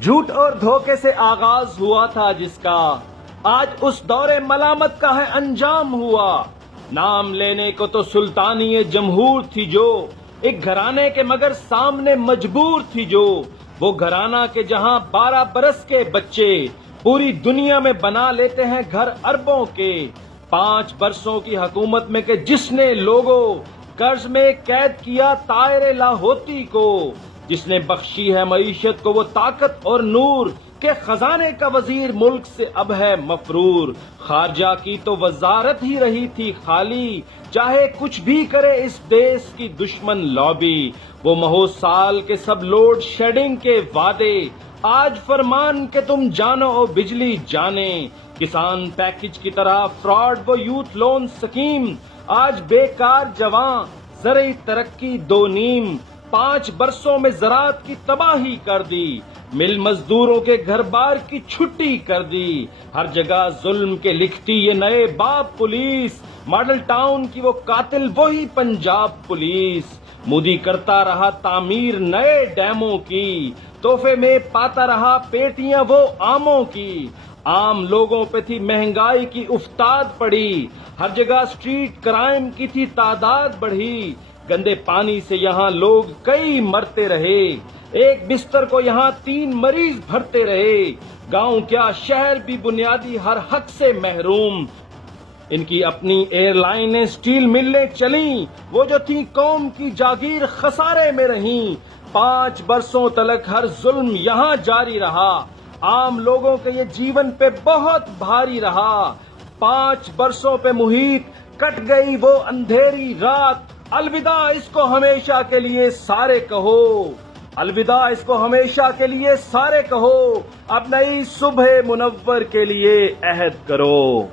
جھوٹ اور دھوکے سے آغاز ہوا تھا جس کا، آج اس دور ملامت کا ہے انجام ہوا۔ نام لینے کو تو سلطانی جمہور تھی جو، ایک گھرانے کے مگر سامنے مجبور تھی جو، وہ گھرانہ کے جہاں 12 برس کے بچے پوری دنیا میں بنا لیتے ہیں گھر اربوں کے۔ 5 برسوں کی حکومت میں کہ جس نے لوگوں قرض میں قید کیا طائر لاہوتی کو، جس نے بخشی ہے معیشت کو وہ طاقت اور نور کہ خزانے کا وزیر ملک سے اب ہے مفرور۔ خارجہ کی تو وزارت ہی رہی تھی خالی، چاہے کچھ بھی کرے اس دیس کی دشمن لابی۔ وہ مہو سال کے سب لوڈ شیڈنگ کے وعدے، آج فرمان کہ تم جانو او بجلی جانے۔ کسان پیکج کی طرح فراڈ وہ یوتھ لون سکیم، آج بیکار جوان زرعی ترقی 2.5۔ 5 برسوں میں زراعت کی تباہی کر دی، مل مزدوروں کے گھر بار کی چھٹی کر دی۔ ہر جگہ ظلم کے لکھتی یہ نئے باب پولیس، ماڈل ٹاؤن کی وہ قاتل وہی پنجاب پولیس۔ مودی کرتا رہا تعمیر نئے ڈیموں کی، تحفے میں پاتا رہا پیٹیاں وہ آموں کی۔ عام لوگوں پہ تھی مہنگائی کی افتاد پڑی، ہر جگہ سٹریٹ کرائم کی تھی تعداد بڑھی۔ گندے پانی سے یہاں لوگ کئی مرتے رہے، ایک بستر کو یہاں 3 مریض بھرتے رہے۔ گاؤں کیا شہر بھی بنیادی ہر حق سے محروم۔ ان کی اپنی ایئر لائنیں سٹیل ملیں چلیں، وہ جو تھی قوم کی جاگیر خسارے میں رہیں۔ 5 برسوں تلک ہر ظلم یہاں جاری رہا، عام لوگوں کے یہ جیون پہ بہت بھاری رہا۔ 5 برسوں پہ محیط کٹ گئی وہ اندھیری رات، الوداع اس کو ہمیشہ کے لیے سارے کہو، الوداع اس کو ہمیشہ کے لیے سارے کہو، اب نئی صبح منور کے لیے عہد کرو۔